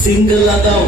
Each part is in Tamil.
சிங்கிளா தான்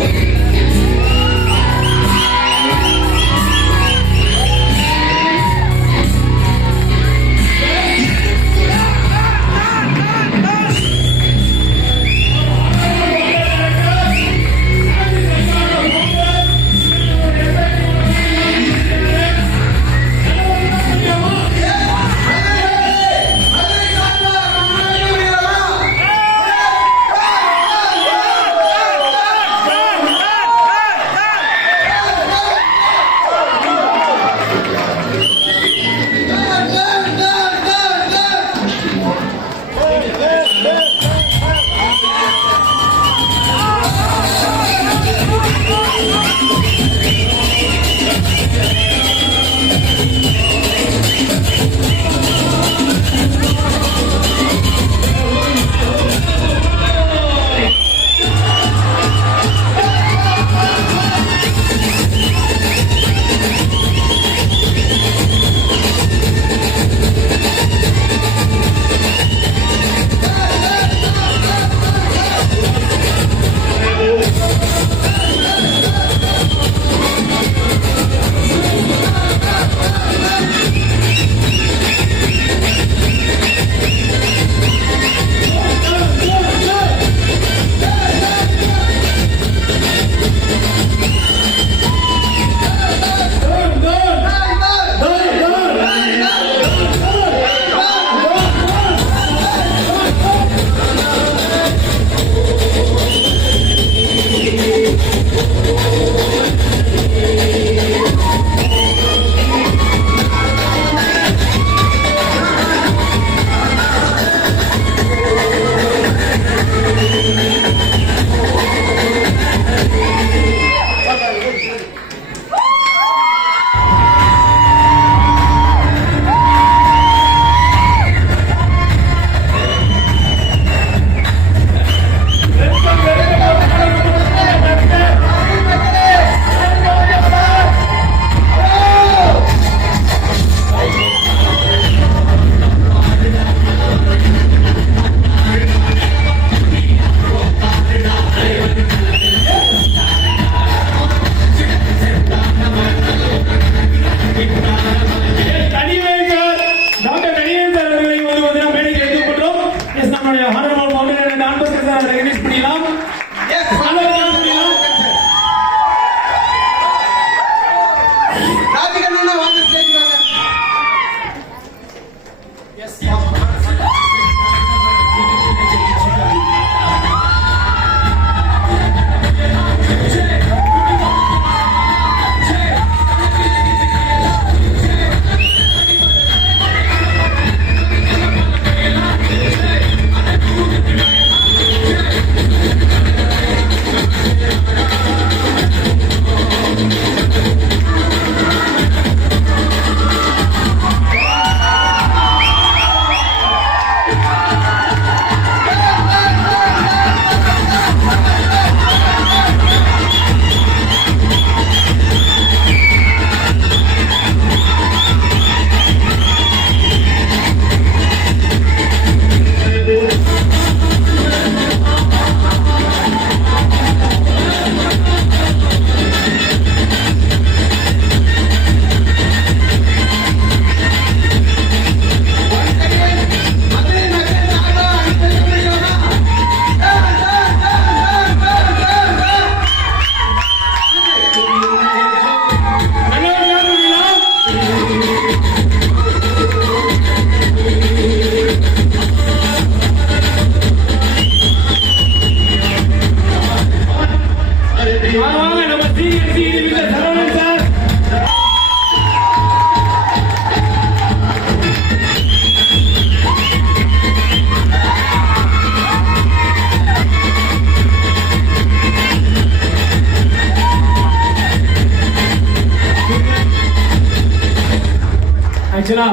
ஆக்சுவலா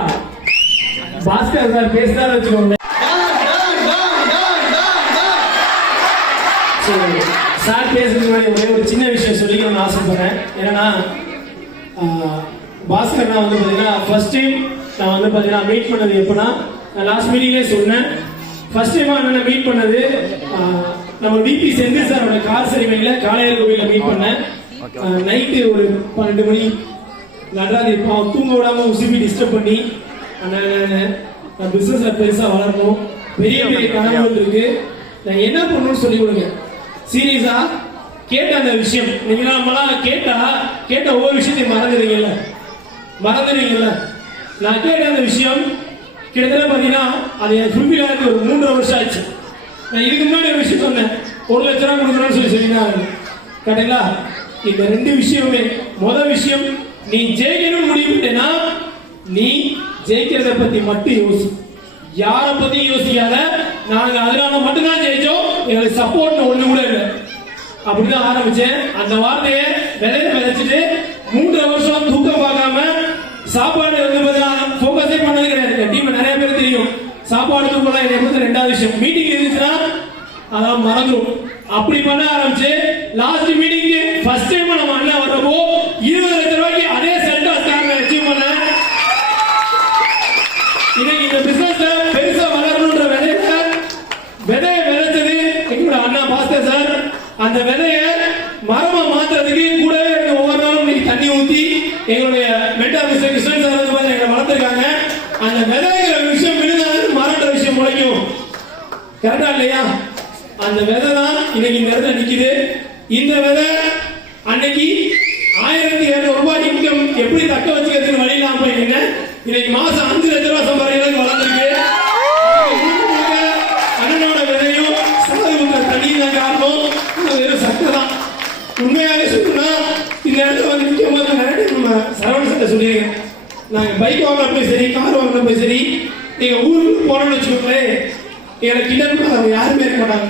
பாஸ்கர் சார் பேசுறாரு வச்சுக்கோங்க. சார் பேசுறதுக்கு முன்னாடி ஒரு சின்ன விஷயம் சொல்லிக்கணும்னு ஆசைப்படுறேன். என்னன்னா பாஸ்கர் நான் வந்து பார்த்தீங்கன்னா ஃபர்ஸ்ட் டைம் நான் வந்து பார்த்தீங்கன்னா மீட் பண்ணது எப்படின்னா, நான் லாஸ்ட் மீட்டிங்லேயே சொன்னேன். ஃபர்ஸ்ட் டைமாக நான் மீட் பண்ணது நம்ம விபி செந்தில் சாரோட கார் சரிமையில காளையார் கோவில மீட் பண்ணேன். நைட்டு ஒரு 12 மணி நடராஜி தூங்க விடாம உசுப்பி டிஸ்டர்ப் பண்ணி நான் பிசினஸ்ல பெருசா வளரணும், பெரிய பெரிய கனவுகள் இருக்கு, நான் என்ன பண்ணணும்னு சொல்லி கொடுங்க. சீரியஸா கேட்ட அந்த விஷயம் நீங்க நம்மளாம் கேட்ட ஒவ்வொரு விஷயத்தையும் மறந்துடுவீங்கல்ல. நான் கேட்ட அந்த விஷயம் கிட்டத்தட்ட பாத்தீங்கன்னா அது எனக்கு ஃபுல்ஃபில் ஆகிறது ஒரு 3.5 வருஷம் ஆச்சு. நான் இதுக்கு முன்னாடி ஒரு விஷயம் சொன்னேன், 1 லட்ச ரூபா கொடுக்கணும்னு சொல்லினா கரெக்டுங்களா? இந்த 2 விஷயமே, முதல் விஷயம் நீ ஜெயிக்கணும்னு முடிவு பண்ணிட்டேன்னா நீ ஜெயிக்கிறத பத்தி மட்டும் யோசி, யார பத்தி யோசிக்காத. நாங்க அதனால மட்டும்தான் ஜெயிச்சோம், எங்களுக்கு சப்போர்ட் ஒண்ணு கூட இல்லை அப்படிதான் ஆரம்பிச்சேன். அந்த வார்த்தையை விதைச்சிட்டு 3.5 வருஷம் தூக்கம் பார்க்காம சாப்பாடு போக்கஸே பண்ணது கிடையாது. டீம் நிறைய பேர் தெரியும், சாப்பாடு தூக்கம் என்னை பொறுத்த 2வது விஷயம். மீட்டிங் இருந்துச்சுன்னா அதான் மறந்துடும். அப்படி பண்ண ஆரம்பிச்சு லாஸ்ட் மீட்டிங்க்கு ஃபர்ஸ்ட் டைம் நம்ம அண்ணன் வர்றப்போ 20 லட்சம் ரூபாய்க்கு அதே சென்டர் ஸ்டார்ட் அச்சீவ் பண்ண. இன்னைக்கு இந்த பிசினஸ்ல பெருசா வளரணும்ன்ற விதையை விதைச்சது எங்களோட அண்ணா பாஸ்கர் சார். அந்த விதைய மரமா மாத்துறதுக்கு கூடவே ஒவ்வொரு நாளும் இன்னைக்கு தண்ணி ஊத்தி எங்களுடைய மென்டார் மிஸ்டர் கிருஷ்ணன் சார் வந்து எங்களை வளர்த்திருக்காங்க. அந்த விதைங்கிற விஷயம் விழுந்தாலும் மரன்ற விஷயம் முளைக்கும், கரெக்டா இல்லையா? அந்த விதை தான் இன்னைக்கு இந்த இடத்துல நிக்குது. இந்த விதை அன்னைக்கு 1200 ரூபாய் இன்கம் எப்படி தக்க வச்சுக்கிறதுக்கு வழி இல்லாம போயிட்டீங்க. இன்னைக்கு மாசம் 5 லட்சம் ரூபாய் சம்பாதிக்கிறதுக்கு வளர்ந்துருக்கு. அண்ணனோட விதையும் சாதுன்ற தண்ணியும் தான் காரணம், வெறும் சக்தி தான். உண்மையாவே சொல்லணும்னா இந்த இடத்துல வந்து நிற்கும் போது நிறைய நம்ம சரவண சட்டை சொல்லியிருக்கேன். நாங்க பைக் வாங்கின போய் சரி, கார் வாங்கின போய் சரி, நீங்க ஊருக்கு போனோம்னு வச்சுக்கோங்களேன், எங்களை கிண்டல் பண்ண யாருமே இருக்க மாட்டாங்க.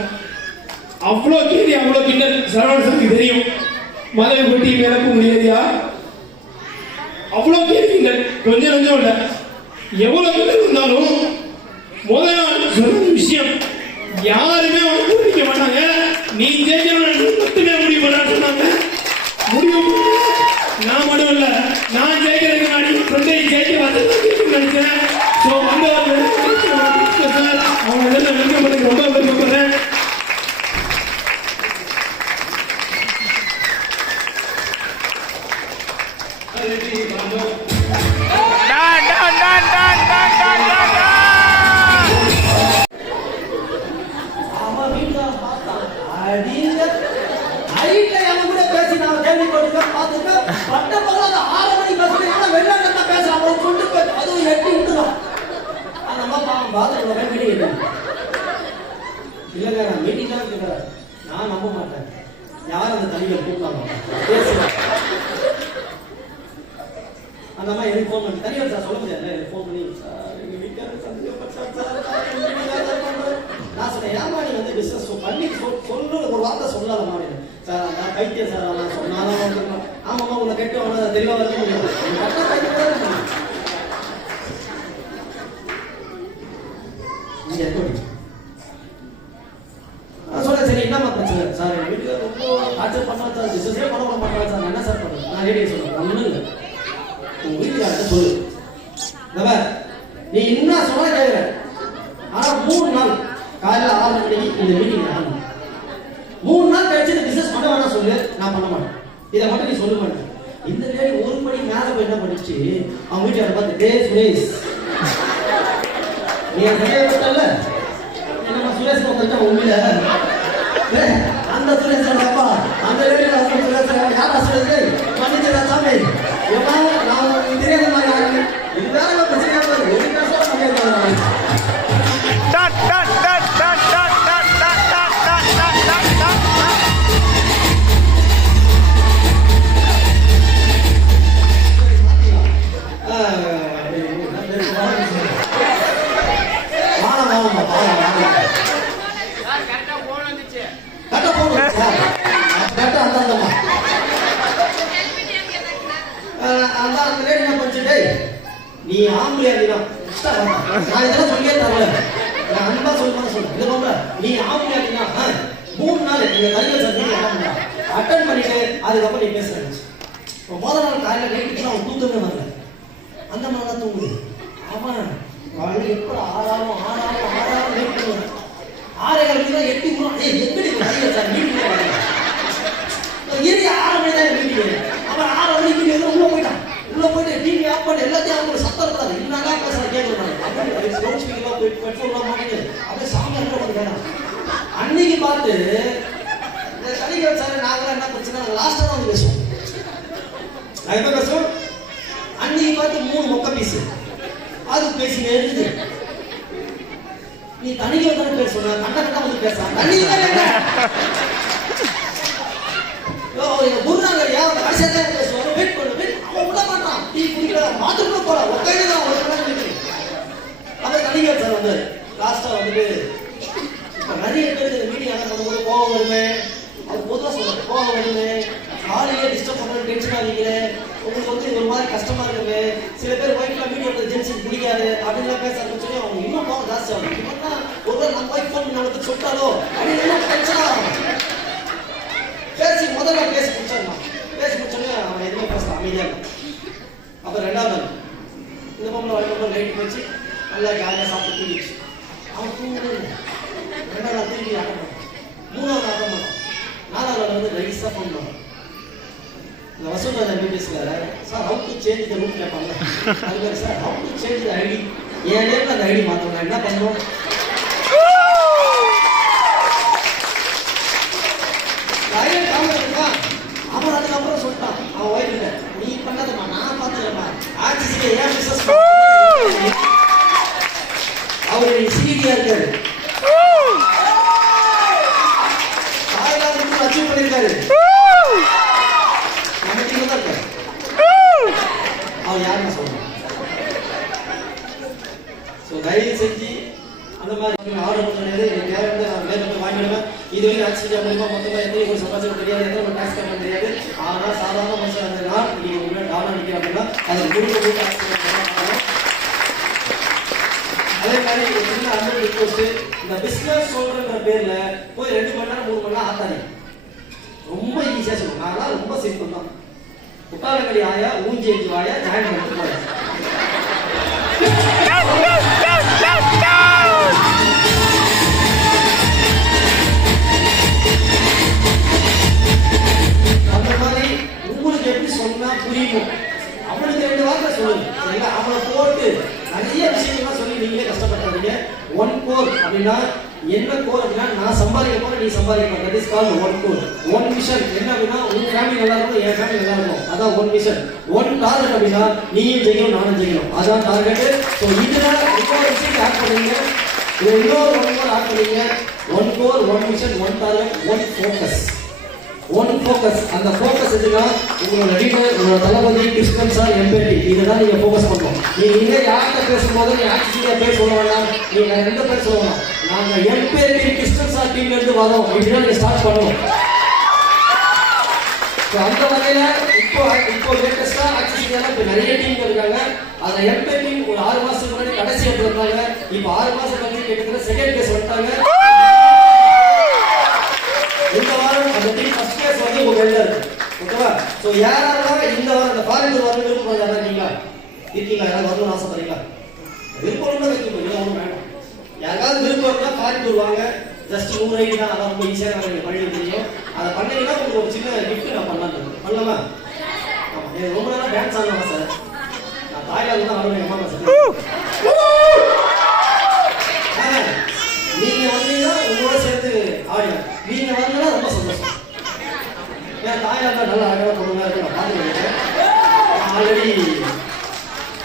அவ்வளோ கேள்வி, அவ்வளோ கிண்டல் சரவண சக்தி தெரியும். மலை கொட்டி விளக்க முடியாதியா, அவ்வளோ கேள்வி கிண்டல், கொஞ்சம் இல்லை. எவ்வளவு கிண்டல் இருந்தாலும் முதல் நாள் சொன்ன விஷயம் யாருமே உனக்கு நிற்க மாட்டாங்க. நீ ஜெயிக்கணும் மட்டுமே முடிவு பண்ண சொன்னாங்க. முடிவு நான் மட்டும் இல்ல, நான் ஜெயிக்கிறதுக்கு முன்னாடி ஃப்ரெண்டை ஜெயிக்க வந்து நினைச்சேன். ஸோ வந்து சார் அவங்க எல்லாம் வெல்கம் பண்ணி ரொம்ப விருப்பப்படுறேன். இல்லங்க நான் மீட்டிங் தான் இருக்கிறேன், நான் நம்ப மாட்டேன். யார் அந்த தனியை கூப்பிட்டாங்க அந்த மாதிரி எனக்கு ஃபோன் பண்ணி தனியார் சார் சொல்ல முடியாது, எனக்கு ஃபோன் பண்ணி சார் எங்கள் வீட்டுக்காரர் சந்தேகப்பட்டார் சார். நான் சொன்னேன், ஏமா நீ வந்து பிஸ்னஸ் பண்ணி சொல்லு ஒரு வார்த்தை சொல்லலாம் மாதிரி சார். அந்த பைத்தியம் சார் நான் சொன்னாலும் ஆமாம்மா உங்களை கேட்டு அவனை தெளிவாக இருக்க முடியாது. நீங்க எப்படி நான் சொல்றேன், சரி என்னமா பிரச்சனை சார்? எங்க வீட்டுல ரொம்ப டார்ச்சர் பண்ணா சார், பிசினஸே பண்ண மாட்டாங்க சார். என்ன சார் பண்ணுறது? நான் ரேடியோ சொல்றேன், ஒன்றும் இல்லை, உங்க வீட்டுக்கார்ட்ட சொல்லு. நீ என்ன சொன்னா கேட்குற, ஆனா 3 நாள் காலையில் 6 மணிக்கு இந்த மீட்டிங் ஆகணும். 3 நாள் கழிச்சு இந்த பிசினஸ் பண்ண வேணா சொல்லு, நான் பண்ண மாட்டேன். இதை மட்டும் நீ சொல்ல மாட்டேன். இந்த லேடி 1 மணி மேலே போய் என்ன பண்ணிச்சு, அவங்க வீட்டுக்கார பார்த்து சுரேஷ் நீ விட்டல என்ன சுரேஷ் வந்துட்டா உண்மையில அந்த சுரேஷ் அப்பா அந்த லேடி யாரா சுரேஷ் மன்னிச்சா சாமி ஏமா நான் தெரியாத மாதிரி ஆரம்பி இது வேற பிரச்சனை ஒரு கஷ்டம் நீ ஆம்பளையா நான் இதெல்லாம் சொல்லியே தரல, நான் அன்பா சொல்றேன். நீ ஆம்பளையா 3 நாள் எங்க தலைவர் சார் அட்டன் பண்ணிட்டு அதுக்கப்புறம் நீ பேசுறேன். முதல் நாள் காலையில் நைட்டு அவன் தூக்கமே வரல, அந்த மாதிரி தான் தூங்குது. அவன் காலையில் எப்போ ஆறாலும் நைட் பண்ணுவான். 6:15 மணி தான் 8 மணி எங்கடி நிறைய சார் மீட்டிங் ஏறி 6 மணி தான் மீட்டிங். அவன் 6 மணிக்கு வந்து உள்ள போயிட்டு டிவி ஆஃப் பண்ணி எல்லாத்தையும் அவங்க சத்தம் இருக்காது. என்னடா பேசுற கேட்கணும் அப்படியே ஸ்லோட் ஸ்பீக்கர்லாம் போய் பெட்ரோல்லாம் மாட்டிட்டு அப்படியே சாமி கேட்கணும். அன்னைக்கு பார்த்து இந்த கலிகர் சார் நாங்களாம் என்ன பிரச்சனை லாஸ்ட்டாக தான் வந்து பேசுவோம். நான் எப்போ பேசுவோம் அன்னைக்கு பார்த்து 3 மொக்க பீஸு அது பேசினே இருக்குது. நீ தனியாக தானே பேச சொன்ன கண்ட வந்து பேசுறான் குருநாங்கரியா கடைசியாக பேசுவாங்க. வெயிட் பண்ணு அவன் விட மாட்டான். டீ குடிக்கிற மாத்திரம் போறான் அவன் தனியார் சார் வந்து லாஸ்டா வந்துட்டு இப்ப நிறைய பேருக்கு மீட்டிங் அட்டன் பண்ணும்போது கோவம் வருமே. அது பொதுவாக சொல்றேன் கோவம் வருமே காலையிலே டிஸ்டர்ப் பண்ண டென்ஷன் ஆகிங்க உங்களுக்கு வந்து ஒரு மாதிரி கஷ்டமா இருக்குது. சில பேர் ஒய்ஃப்ல மீட்டிங் வந்து ஜென்ஸுக்கு பிடிக்காது அப்படின்லாம் பேச ஆரம்பிச்சோன்னே அவங்க இன்னும் கோவம் ஜாஸ்தி ஆகும். இவன்னா ஒருவேளை நம்ம ஒய்ஃப் ஃபோன் நமக்கு சொல்லிட்டாலோ அப்படின்னு டென்ஷன் ஆகும். பேசி முதல்ல பேசி முடிச்சிடலாம். பேசி முடிச்சோன்னே அவன் எதுவுமே பேசலாம் அமைதியாக இருக்கும். அப்புறம் 2வது நாள் இந்த பொம்பளை வழக்கம் லைட் வச்சு நல்லா ஜாலியாக சாப்பிட்டு தூங்கிடுச்சு. அவன் தூங்குறது 2வது நாள் திருப்பி ஆட்டம் பண்ணான். 3வது ஆட்டம் பண்ணான். 4வது நாள் வந்து ரைஸாக ஃபோன் பண்ணான். இந்த வசூல்ராஜ் எம்பிபிஎஸ்ல sir how to change the route கேட்பாங்க. அதுக்கு sir how to change the ID என் நேரில் அந்த ஐடி மாற்றணும் என்ன பண்ணணும். அவன் அதுக்கப்புறம் சொல்லிட்டான் அவன் ஒய்ஃப்ல நீ பண்ணாதம்மா நான் பார்த்துக்கம்மா ஆக்சிஸ்ல ஏன் பிசினஸ் அவரு சிடியா இருக்காரு தாய்லாந்து அச்சீவ் பண்ணிருக்காரு. நம்ம டீம் தான் இருக்காரு. அவன் யாருன்னு சொல்றான். ஸோ தயவு செஞ்சு அந்த மாதிரி ஆர்டர் பண்ணுறது எனக்கு தேவை நான் வேறு வாங்கிடுவேன். இது வரைக்கும் ஆக்சிடென்ட் மூலமா மொத்தமாக எத்தனை ஒரு சம்பாதிக்க தெரியாது எத்தனை ஒரு டாக்ஸ் கட்ட தெரியாது. ஆனால் சாதாரண மனுஷன் இருந்ததுன்னா நீங்கள் உங்களை டவுன் அடிக்கிறேன் அப்படின்னா அதை கொடுக்க அதே மாதிரி ஒரு சின்ன அண்டர் ரிக்வெஸ்ட் இந்த பிஸ்னஸ் சொல்றன்ற பேர்ல போய் 2 மணி நேரம் 3 மணி நேரம் ஆத்தாடி ரொம்ப ஈஸியாக சொல்லுவோம். நான்லாம் ரொம்ப சிம்பிள் தான். உட்டாலக்கடி ஆயா ஊஞ்சி எஞ்சி வாயா ஜாயின் பண்ணிட்டு போயா அந்த மாதிரி உங்களுக்கு எப்படி சொன்னா புரியும். அவனுக்கு 2 வார்த்தை சொல்லுங்க சரிங்களா. அவனை போட்டு நிறைய விஷயங்கள்லாம் சொல்லி நீங்களே கஷ்டப்பட்டாதீங்க. 1 கோர் அப்படின்னா என்ன கோர் அப்படின்னா நான் சம்பாதிக்க போறேன் நீ சம்பாதிக்க. That is called 1 core. 1 mission என்ன அப்படின்னா உங்க ஃபேமிலி நல்லா இருக்கும் என் ஃபேமிலி நல்லா இருக்கும் அதான் 1 மிஷன். 1 டார்கெட் அப்படின்னா நீயும் ஜெயிக்கணும் நானும் ஜெயிக்கணும் அதான் டார்கெட். ஸோ இதுல இன்னொரு விஷயம் ஆட் பண்ணுவீங்க. இன்னொரு 1 கோர் ஆட் பண்ணுவீங்க. 1 core 1 mission 1 target 1 focus. 1 focus. அந்த ஃபோக்கஸ் எதுனா உங்களோட லீடர் உங்களோட தளபதி கிருஷ்ணன் சார் எம்பெட்டி இதுதான் நீங்க ஃபோக்கஸ் பண்ணணும். நீங்க இங்கே யார்கிட்ட பேசும்போது நீ ஆக்சிடென்டா பேர் சொல்ல வேண்டாம். நீங்க 2 பேர் சொல்லலாம். நாங்க எம்பெட்டி கிருஷ்ணன் சார் டீம்ல இருந்து வரோம் இப்படிதான் நீங்க ஸ்டார்ட் பண்ணணும். அந்த வகையில இப்போ லேட்டஸ்டா ஆக்சிடென்டா இப்போ நிறைய டீம் இருக்காங்க. அதை எம்பெட்டி ஒரு 6 மாசத்துக்கு முன்னாடி கடைசி எடுத்துருக்காங்க. இப்போ 6 மாசம் கழிச்சு கிட்டத்தட்ட செகண்ட் பேஸ் வந்துட்டாங்க. இந்த வாரம் அந்த டீம் ஃபர்ஸ்ட் பிளேஸ் வந்து உங்க கையில இருக்கு. ஓகேவா? சோ யாரெல்லாம் இந்த வாரம் அந்த ஃபாரின் வரணும் விருப்பம் யாரா இருக்கீங்களா யாராவது வரணும்னு ஆசைப்படுறீங்களா? விருப்பம்னா வைக்கணும் இல்லை ஒன்றும் வேண்டாம். யாருக்காவது விருப்பம் இருந்தால் ஃபாரின் டூர் வாங்க. ஜஸ்ட் 100 ரூபாய்க்கு தான் அதான் ரொம்ப ஈஸியாக நீங்கள் பண்ணி தெரியும். அதை பண்ணீங்கன்னா உங்களுக்கு ஒரு சின்ன கிஃப்ட் நான் பண்ணலாமா? எனக்கு ரொம்ப நேரம் டான்ஸ் ஆடலாம் சார். நான் தாய்லாந்து தான் ஆடுவேன் அம்மா சார். நீங்க வந்தீங்கன்னா உங்களோட சேர்த்து ஆடுவேன். நீங்க வந்தீங்கன்னா ரொம்ப சந்தோஷம். என் தாயார் நல்லா அழகாக பொருளாக இருக்கு. நான் பார்த்துருக்கேன். ஆல்ரெடி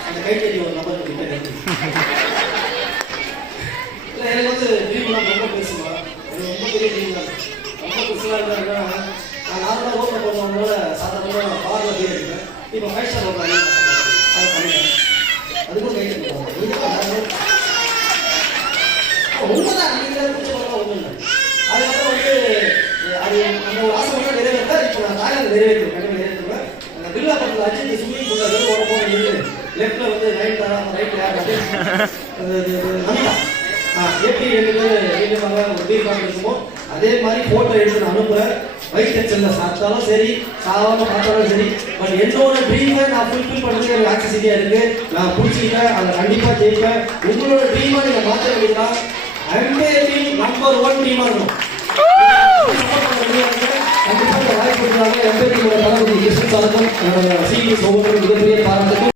அந்த கைத்தறி ஒரு நபர் கிட்ட இருக்கு. இல்லை எனக்கு வந்து ட்ரீம்லாம் ரொம்ப பெருசுமா. எனக்கு ரொம்ப பெரிய ட்ரீம் தான். ரொம்ப பெருசாக இருந்தாருன்னா நான் நார்மலாக ஓப்பன் பண்ணுறவங்களோட சாதாரணமாக பார்ல பேர் இருக்கேன். இப்போ 5 ஸ்டார் ஓப்பன் அதை பண்ணிட்டேன். அதுக்கும் கைத்தறி போவோம். உண்மைதான் நீங்களே பிடிச்சவங்க ஒன்றும் இல்லை. அதுக்கப்புறம் வந்து அது அந்த ஒரு ஆசை மட்டும் நிறைவேற்றா. இப்போ நான் தாய்லாந்து நிறைவேற்றுவேன். அந்த பில்லா பக்கத்தில் அஜித் ஸ்விமிங் பூல்ல வெறும் ஓட போக இருக்கு. லெஃப்ட்ல வந்து ரைட்ல யார் எப்படி 2 பேர் ஒரு பீர் கார்டு இருக்குமோ அதே மாதிரி போட்டோ எடுத்து நான் அனுப்புறேன். வயிற்றுச்சல்ல சாப்பிட்டாலும் சரி சாதாரண பார்த்தாலும் சரி. பட் என்னோட ட்ரீமை நான் ஃபுல்ஃபில் பண்ணுறது எனக்கு ஆக்சசிட்டியா இருக்கு. நான் பிடிச்சிருக்கேன். அதை கண்டிப்பா ஜெயிப்பேன். உங்களோட ட்ரீமை நீங்க மாற்ற வேண்டியதான். அம்பேர் நம்பர் 1 டீமா இருக்கும். கண்டிப்பா இந்த வாய்ப்பு கொடுத்தாங்க. எம்பேர் தளபதி கிருஷ்ணன் சாருக்கும் என்னோட சீனியர் ஒவ்வொரு மிகப்பெரிய